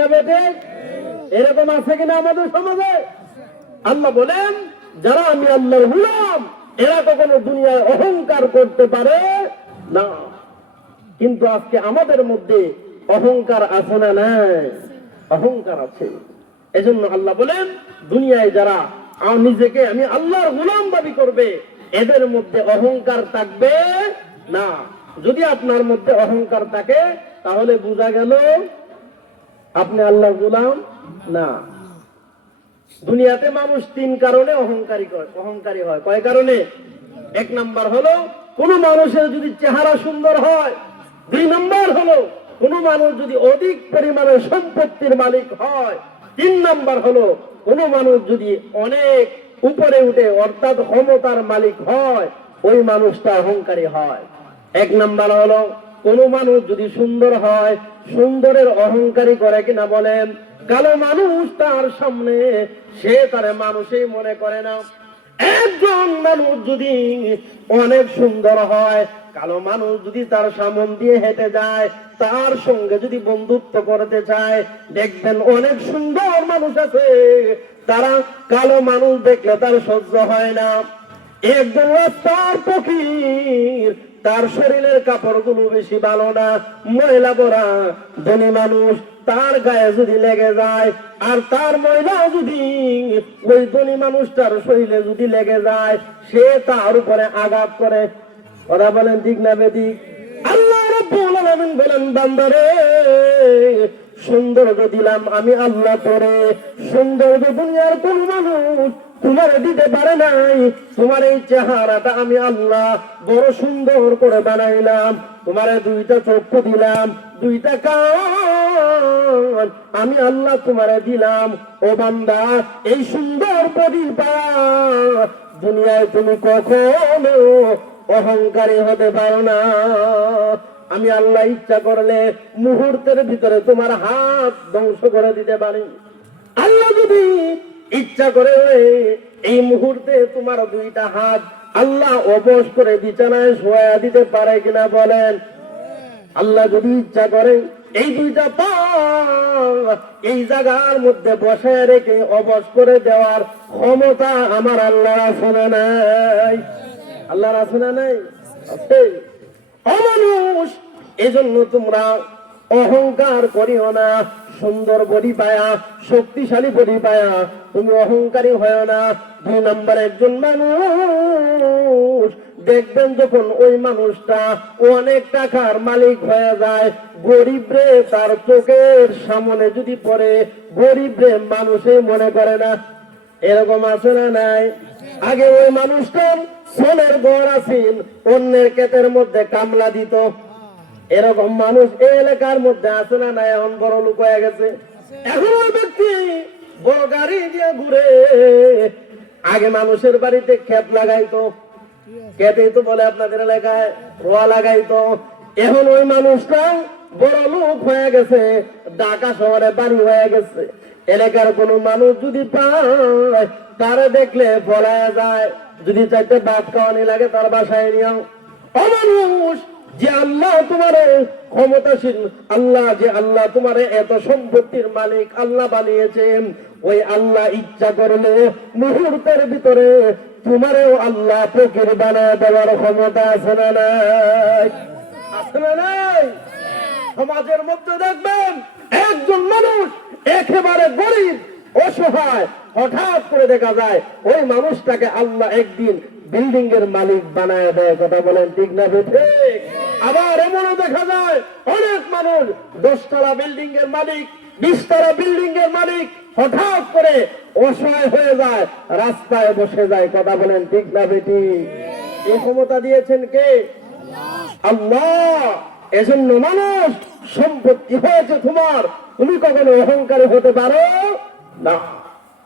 না বেটে? এরকম আছে কিনা আমাদের সমাজে? আল্লাহ বলেন যারা আমি আল্লাহর গোলাম এরা কখনো দুনিয়ায় অহংকার করতে পারে না। কিন্তু আজকে আমাদের মধ্যে অহংকার আছে না? নাই, অহংকার আছে। এজন্য আল্লাহ বলেন দুনিয়ায় যারা নিজেকে আমি আল্লাহর গোলাম দাবি করবে এদের মধ্যে অহংকার থাকবে না। যদি আপনার মধ্যে অহংকার থাকে তাহলে বোঝা গেল আপনি আল্লাহর গোলাম না। দুনিয়াতে মানুষ তিন কারণে অহংকারী হয়। কয় কারণে? এক নাম্বার হলো কোন মানুষের যদি চেহারা সুন্দর হয়। দুই নাম্বার হলো কোন মানুষ যদি অধিক পরিমাণে সম্পত্তির মালিক হয়। তিন নাম্বার হলো কোন মানুষ যদি অনেক উপরে উঠে অর্থাৎ ক্ষমতার মালিক হয়, ওই মানুষটা অহংকারী হয়। এক নাম্বার হলো কোন মানুষ যদি সুন্দর হয়, সুন্দরের অহংকারী করে কিনা বলেন? কালো মানুষ তার সামনে সে তার মানুষই মনে করে না। একজন মানুষ যদি অনেক সুন্দর হয়, কালো মানুষ যদি তার সামন দিয়ে হেঁটে যায়, তার সঙ্গে যদি বন্ধুত্ব করতে চায়, দেখবেন অনেক সুন্দর মানুষ আছে তারা কালো মানুষ দেখলে তার সহ্য হয় না। একজন রাস্তার ফকির, তার শরীরের কাপড়গুলো বেশি ভালো না, ময়লা ভরা, ধনী মানুষ তার গায়ে যদি লেগে যায় আর তার ময়লা যদি ওই ধনী মানুষটার শরীরে যদি লেগে যায়, সে তার উপরে আঘাত করে। কথা বলেন ঠিক না বেঠিক? আল্লাহ রাব্বুল আলামিন বলেন বান্দারে সৌন্দর্য দিলাম আমি আল্লাহ তোরে, সৌন্দর্য দুনিয়ার কোন মানুষ তোমার দিতে পারে নাই। তোমার এই চেহারাটা আমি আল্লাহ বড় সুন্দর করে বানাইলাম। তোমারে দুইটা চক্ষু দিলাম, দুইটা কান আমি আল্লাহ তোমারে দিলাম। ও বান্দা এই সুন্দর বডি পাওয়া দুনিয়ায় তুমি কখনো অহংকারী হতে পারো না। আমি আল্লাহ ইচ্ছা করলে মুহূর্তের ভিতরে তোমার হাত ধ্বংস করে দিতে পারি। আল্লাহ যদি ইচ্ছা করে এই মুহূর্তে তোমার দুইটা হাত আল্লাহ অবশ করে বিছানায় শোয়া দিতে পারে কিনা বলেন? আল্লাহ যদি ইচ্ছা করে এই দুইটা পা এই জায়গার মধ্যে বসায় রেখে অবশ করে দেওয়ার ক্ষমতা আমার আল্লাহর আছে না নাই? আল্লাহর আছে না নাই? আছে। অমানুষ এজন্য তোমরা অহংকার করিও না। সুন্দর বডি পায়া, শক্তিশালী বডি পায়া তুমি অহংকারী হয় না। দুই নম্বর একজন মানুষ দেখবেন যখন ওই মানুষটা অনেক টাকার মালিক হয়ে যায়, গরিব রে তার চোখের সামনে যদি পড়ে, গরিব রে মানুষে মনে করে না। এরকম আছে না নাই? আগে ওই মানুষটা সোনের ঘর আছিল, অন্যের ক্ষেতের মধ্যে কামলা দিত। এরকম মানুষ এই এলাকার মধ্যে আছে না নাই? এখন বড় লোক হয়ে গেছে। এখন ওই ব্যক্তি বড় গাড়ি দিয়ে ঘুরে। আগে মানুষের বাড়িতে ক্ষেত লাগাইতো, ক্ষেতে তো বলে আপনাদের এলাকায় রোয়া লাগাইতো। এখন ওই মানুষটা বড় লোক হয়ে গেছে, ঢাকা শহরে বাড়ি হয়ে গেছে। এলাকার কোন মানুষ যদি পায় তারা দেখলে বলা যায়, যদি চাইতে ভাত খাওয়ানি লাগে তার বাসায় নিও। অমানুষ যে আল্লাহ তোমারে ক্ষমতাশীল, আল্লাহ যে আল্লাহ তোমারে এত সম্পত্তির মালিক আল্লাহ বানিয়েছেন, ওই আল্লাহ ইচ্ছা করলে মুহূর্তের ভিতরে তোমারেও আল্লাহ ফকির বানায় দেওয়ার ক্ষমতা আছে না নাই? আছে না নাই? সমাজের মধ্যে দেখবেন একজন মানুষ একেবারে গরিব অসহায়, হঠাৎ করে দেখা যায় ওই মানুষটাকে আল্লাহ একদিন বিল্ডিং এর মালিক বানায় দেয়। কথা বলেন ঠিক না ঠিক? আবার এমনও দেখা যায় অনেক মানুষ 10 তলা বিল্ডিং এর মালিক, 20 তলা বিল্ডিং এর মালিক হঠাৎ করে অসহায় হয়ে যায়, রাস্তায় বসে যায়। কথা বলেন ঠিক না বেটি? এই ক্ষমতা দিয়েছেন কে? আল্লাহ। এজন্য মানুষ সম্পত্তি হয়েছে তোমার, তুমি কখনো অহংকারী হতে পারো না।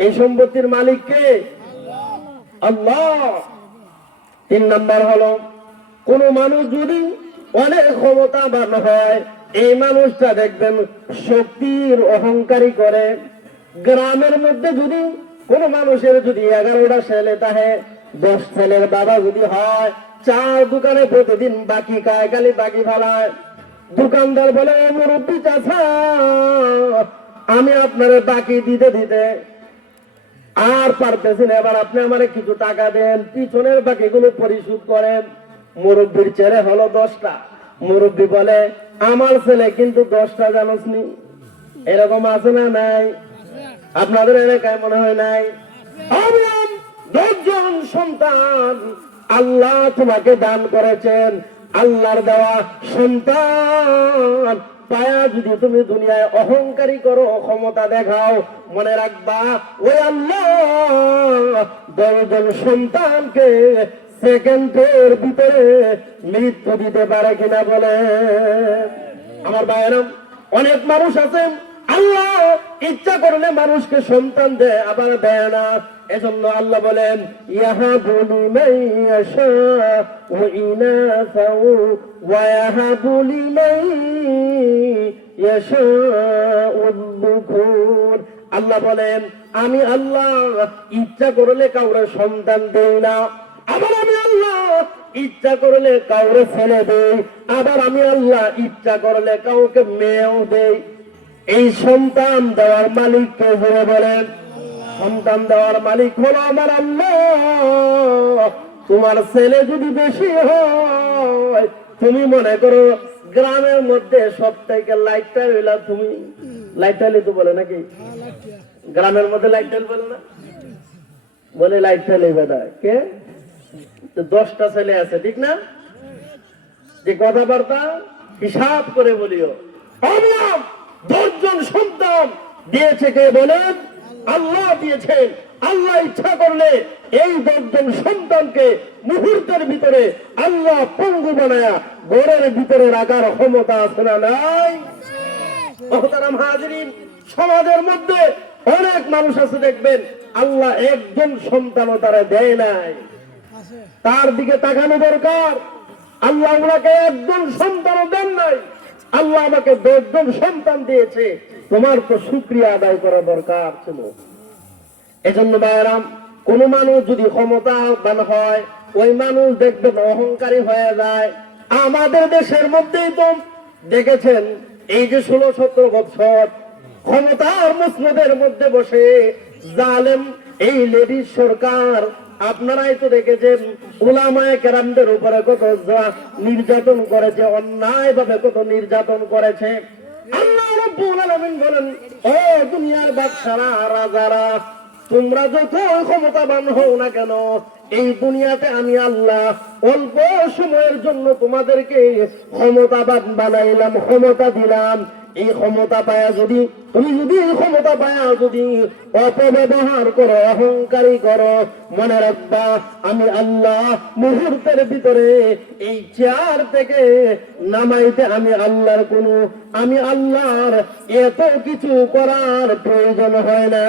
এই সম্পত্তির মালিক কে? আল্লাহ। 3 নম্বর হলো কোন মানুষ যদি অনেক ক্ষমতাবান হয়, এই মানুষটা দেখবেন শক্তির অহংকারী করে। গ্রামের মধ্যে যদি কোন মানুষের যদি 11টা ছেলে থাকে, 10 ছেলের বাবা যদি হয়, চার দোকানে প্রতিদিন বাকি খায়, খালি বাকি ফালায়। দোকানদার বলে মুরব্বী চাচা আমি আপনারে বাকি দিতে দিতে আর পারতেছি না, এবার আপনি আমারে কিছু টাকা দেন, পিছনের বাকিগুলো পরিশোধ করেন। মুরব্বীর ছেলে হলো 10টা। মুরব্বী বলে আমার ছেলে কিন্তু 10টা জানোস নি। এরকম আছে না নাই? আপনাদের এলাকায় মনে হয় নাই? 10 জন সন্তান আল্লাহ তোমাকে দান করেছেন। আল্লাহর দেওয়া সন্তান পায়া যদি তুমি দুনিয়ায় অহংকারী করো, ক্ষমতা দেখাও, মনে রাখবা ওই আল্লাহ 10 জন সন্তানকে সেকেন্ডের ভিতরে মৃত্যু দিতে পারে কিনা বলে? আমার ভাইয়েরা, অনেক মানুষ আছেন আল্লাহ ইচ্ছা করলে মানুষকে সন্তান দেয়, আবার দেয় না। এজন্য আল্লাহ বলেন ইয়াহাবু লিমান ইয়াশাউ ইনাসাউ ওয়া ইয়াহাবু লিমান ইয়াশাউ যুকুর। আল্লাহ বলেন আমি আল্লাহ ইচ্ছা করলে কাউরে সন্তান দেই না, আবার আমি আল্লাহ ইচ্ছা করলে কাউরে ছেলে দেই, আবার আমি আল্লাহ ইচ্ছা করলে কাউকে মেয়েও দেই। এই সন্তান দেওয়ার মালিক কে ধরে বলেন? সন্তান দেওয়ার মালিক হলো আমার আল্লাহ। তোমার ছেলে যদি বেশি হয়, তুমি মনে করো গ্রামের মধ্যে সব থেকে লাইটার হইলা তুমি। লাইটালি তো বলে নাকি? গ্রামের মধ্যে লাইটাল বলে না? বলে লাইটালি বেদায় কে? 10টা ছেলে আছে, ঠিক না? যে কথাবার্তা হিসাব করে বলিও। 10 জন সন্তান দিয়েছে কে বলেন? আল্লাহ দিয়েছেন। আল্লাহ ইচ্ছা করলে এই 10 জন সন্তানকে মুহূর্তের ভিতরে আল্লাহ পঙ্গু বানায়া ঘরের ভিতরে রাখার ক্ষমতা আছে না নাই? মুহতারাম হাজিরিন, সমাজের মধ্যে অনেক মানুষ আছে দেখবেন আল্লাহ একজন সন্তানও তারা দেয় নাই। তার দিকে তাকানো দরকার। আল্লাহ ওনাকে একজন সন্তানও দেন নাই, আল্লাহ আমাকে 10 জন সন্তান দিয়েছে, তোমার তো শুকরিয়া আদায় করা দরকার ছিল। এজন্য ভাইরাম, কোন মানুষ যদি ক্ষমতাবান হয়, ওই মানুষ দেখবেন অহংকারী হয়ে যায়। আমাদের দেশের মধ্যেই তো দেখেছেন এই যে 16-17 বছর ক্ষমতার মসনদের মধ্যে বসে জালেম এই লেডিস সরকার, আপনারাই তো দেখেছেন উলামায়ে কেরামদের উপরে কত নির্যাতন করেছে, অন্যায় ভাবে কত নির্যাতন করেছে। আল্লাহ রাব্বুল আলামিন বলেন, ও দুনিয়ার বাদশারা, রাজারা, তোমরা যত ক্ষমতাবান হও না কেন, এই দুনিয়াতে আমি আল্লাহ অল্প সময়ের জন্য তোমাদেরকে ক্ষমতাবান বানাইলাম, ক্ষমতা দিলাম। এই ক্ষমতা পায়া যদি তুমি এই ক্ষমতা পায়া যদি অপব্যবহার করো, অহংকারী করো, মনে রাখবা আমি আল্লাহ মুহূর্তের ভিতরে এই চেয়ার থেকে নামাইতে আমি আল্লাহর এত কিছু করার প্রয়োজন হয় না।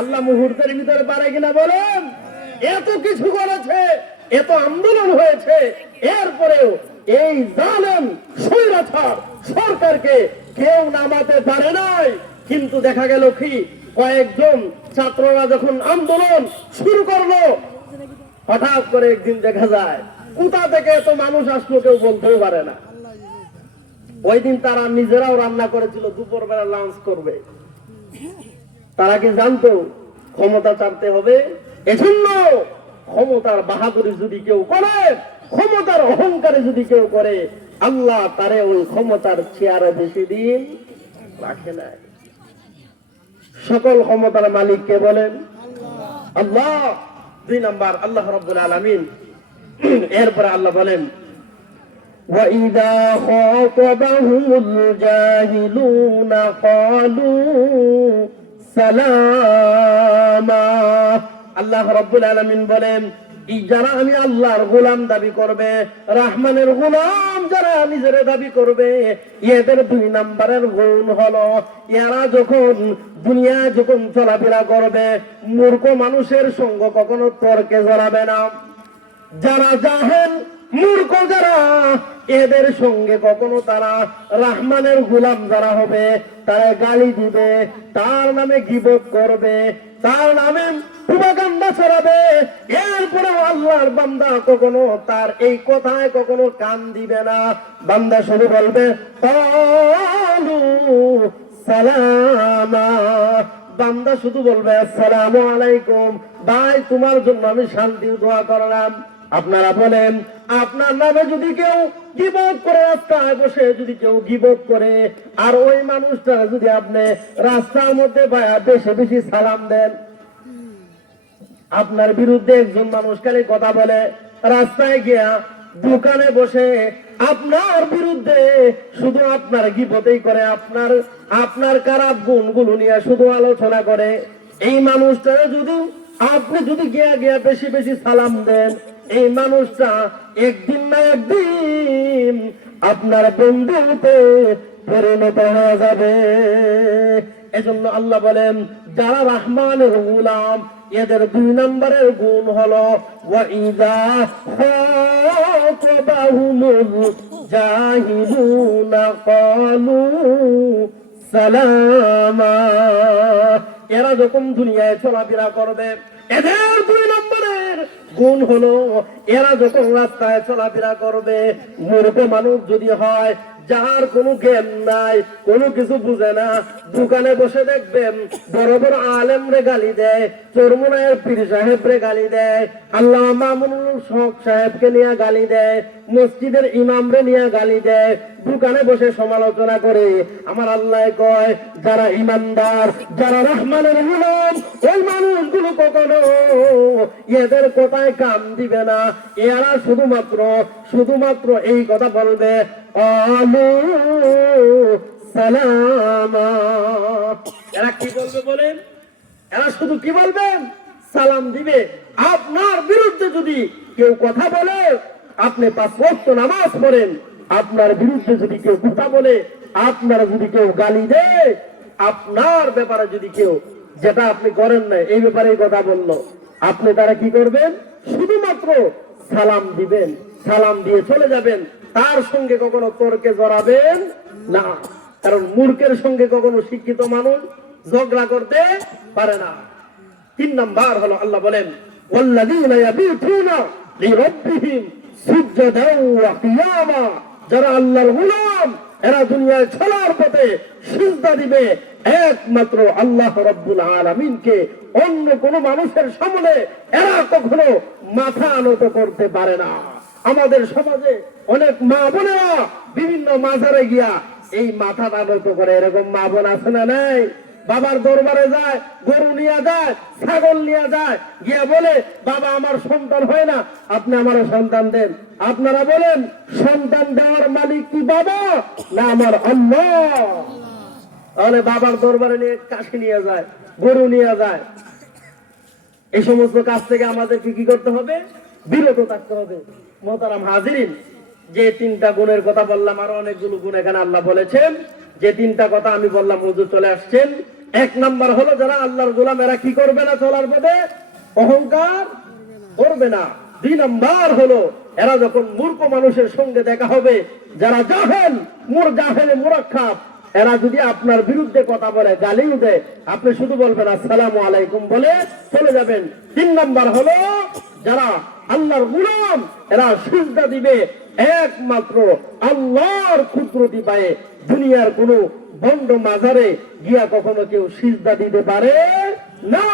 আল্লাহ মুহূর্তের ভিতরে পারে কিনা বলেন? এত কিছু করেছে, এত আন্দোলন হয়েছে, এরপরেও এই জালেম স্বৈরাচার সরকারকে কেউ নামাতে পারে নাই। কিন্তু দেখা গেল কি, কয়েকজন ছাত্ররা যখন আন্দোলন শুরু করলো, হঠাৎ করে একদিন দেখা যায় কোথা থেকে এত মানুষ আসলো কেউ বলতেও পারে না। ওই দিন তারা নিজেরাও রান্না করেছিল, দুপুরবেলা লাঞ্চ করবে। তারা কি জানতো ক্ষমতা চাপতে হবে? এজন্য ক্ষমতার বাহাদুরি যদি কেউ করে, ক্ষমতার অহংকারে যদি কেউ করে, আল্লাহ তারে ওই ক্ষমতার চেয়ারে বেশি দিন রাখে নাই। সকল ক্ষমতার মালিক কে বলেন? আল্লাহ। 2 নাম্বার আল্লাহ রাব্বুল আলামিন। এরপরে আল্লাহ বলেন وَإِذَا خَاطَبَهُمُ الْجَاهِلُونَ قَالُوا سَلَامًا। আল্লাহ রাব্বুল আলামিন বলেন, যারা আমি আল্লাহর গোলাম দাবি করবে, রহমানের গোলাম যারা নিজের দাবি করবে, এদের 2 নাম্বারের গুণ হলো এরা যখন যখন চলাফেরা করবে, মূর্খ মানুষের সঙ্গ কখনো তর্কে জড়াবে না। যারা জাহেল মূর্খ যারা, এদের সঙ্গে কখনো তারা রহমানের গোলাম যারা হবে, তারা গালি দিবে, তার নামে গীবত করবে, তার নামে প্রোপাগান্ডা ছড়াবে। এরপরে আল্লাহর বান্দা কখনো তার এই কথায় কখনো কান দিবে না। বান্দা শুধু বলবে ক্বালু সালামা। বান্দা শুধু বলবে আসসালামু আলাইকুম, ভাই তোমার জন্য আমি শান্তির দোয়া করলাম। আপনারা বলেন, আপনার নামে যদি কেউ গীবত করে, রাস্তায় বসে যদি কেউ গীবত করে, আর ওই মানুষটা যদি আপনি রাস্তার মধ্যে বেশি বেশি সালাম দেন, আপনার বিরুদ্ধে একজন মানুষ খালি কথা বলে, রাস্তায় গিয়া দোকানে বসে আপনার বিরুদ্ধে শুধু আপনার গীবতই করে, আপনার খারাপ গুণগুলো নিয়ে শুধু আলোচনা করে, এই মানুষটা যদি আপনি যদি গিয়া গিয়া বেশি বেশি সালাম দেন, এই মানুষটা একদিন না একদিন আপনার বন্ধুতে পরিণত হয়ে যাবে। এজন্য আল্লাহ বলেন, যারা রহমানের গোলাম এদের 2 নম্বরের গুণ হলো ওয়াইদা খাতাবাহুমুল জাহিলুনা ক্বালু সালামা। এরা যখন দুনিয়ায় চলাফেরা করবে, এদের 2 নম্বরের গুণ হলো, এরা যখন রাস্তায় চলাফেরা করবে, মূর্খ মানুষ যদি হয়, যার কোনো জ্ঞান নাই, কোনো কিছু বুঝে না, দোকানে বসে দেখবেন বড় বড় আলেম রে গালি দেয়, চরমুনায়ের পীর সাহেব রে গালি দেয়, আল্লাহ মামুনুল হক সাহেবকে নিয়ে গালি দেয়, মসজিদের ইমাম রে নিয়ে গালি দেয়, দোকানে বসে সমালোচনা করে। আমার আল্লাহ কয়, যারা ইমানদার, যারা রহমানের গোলাম, ওই মানুষগুলো কখনো এদের কথায় কান দিবে না। এরা শুধুমাত্র এই কথা বলবে, আলু সালামা। এরা কি বলবে বলেন? এরা শুধু কি বলবেন? সালাম দিবে। আপনার বিরুদ্ধে যদি কেউ কথা বলে, আপনি 5 ওয়াক্ত নামাজ পড়েন, আপনার বিরুদ্ধে যদি কেউ কথা বলে, আপনারা যদি কেউ গালি দেয়, আপনার ব্যাপারে যদি কেউ, যেটা আপনি করেন না এই ব্যাপারে কথা বললো, আপনি তারা কি করবেন? শুধুমাত্র সালাম দিবেন, সালাম দিয়ে চলে যাবেন। তার সঙ্গে কখনো তর্কে জড়াবেন না, কারণ মূর্খের সঙ্গে কখনো শিক্ষিত মানুষ ঝগড়া করতে পারে না। 3 নাম্বার হলো, আল্লাহ বলেন, ওয়াল্লাযীনা ইয়াবিতুনা লিরাব্বিহিম সুজদান ওয়া কিয়ামা। যারা আল্লাহর গোলাম, এরা দুনিয়ায় চলার পথে সিজদা দিবে একমাত্র আল্লাহ রাব্বুল আলামিনকে। অন্য কোন মানুষের সামনে এরা কখনো মাথা নত করতে পারে না। আমাদের সমাজে অনেক মা বোনেরা বিভিন্ন মাজারে গিয়া এই মাথা নত করে, এরকম মা বোন আছে না নাই? বাবার দরবারে যায়, গরু নিয়ে যায়, ছাগল নিয়ে যায়, গিয়া বলে, বাবা আমার সন্তান হয় না, আপনি আমার সন্তান দেন। আপনারা বলেন, সন্তান দেওয়ার মালিক কি বাবা না আমার আল্লাহ? তাহলে বাবার দরবারে নিয়ে কাশি নিয়ে যায়, গরু নিয়ে যায়। এই সমস্ত কাজ থেকে আমাদেরকে কি করতে হবে? বিরত থাকতে হবে। মোহতারাম হাজিরিন, যে 3টা গুণের কথা বললাম, আরো অনেকগুলো গুণ এখানে আল্লাহ বলেছেন। যে 3টা কথা আমি বললাম, হুজুর চলে আসছেন। 1 নাম্বার হলো, যারা আল্লাহর গোলাম এরা কি করবে না? চলার পথে অহংকার করবে না। 2 নাম্বার হলো, এরা যখন মূর্খ মানুষের সঙ্গে দেখা হবে, যারা জাহেল, জাহেলে মুরাক্কাব, এরা যদি আপনার বিরুদ্ধে কথা বলে, গালিও দেয়, আপনি শুধু বলবেন আসসালামু আলাইকুম বলে চলে যাবেন। 3 নাম্বার হলো, যারা আল্লাহর গোলাম, এরা সিজদা দিবে একমাত্র আল্লাহর কুদরতি পায়ে। দুনিয়ার কোন বন্ড মাজারে গিয়া কখনো কেউ সিজদা দিতে পারে না।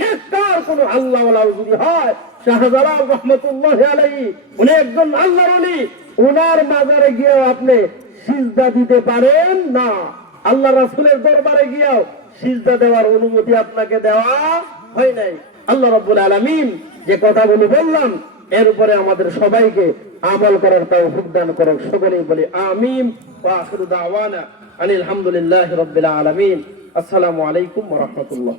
নেককার কোন আল্লাহওয়ালা যদি হয়, শাহজালাল রহমাতুল্লাহি আলাইহি, উনি একজন আল্লাহর ওলি, ওনার মাজারে গিয়েও আপনি সিজদা দিতে পারেন না। আল্লাহ রাসূলের দরবারে গিয়েও সিজদা দেওয়ার অনুমতি আপনাকে দেওয়া হয় নাই। আল্লাহ রাব্বুল আলামিন যে কথাগুলো বললাম, এর উপরে আমাদের সবাইকে আমল করার তৌফিক দান করুন। সকলেই বলি আমিন। ওয়া আখিরু দাওয়ানা আনিল হামদুলিল্লাহি রাব্বিল আলামিন। আসসালামু আলাইকুম ওয়া রাহমাতুল্লাহ।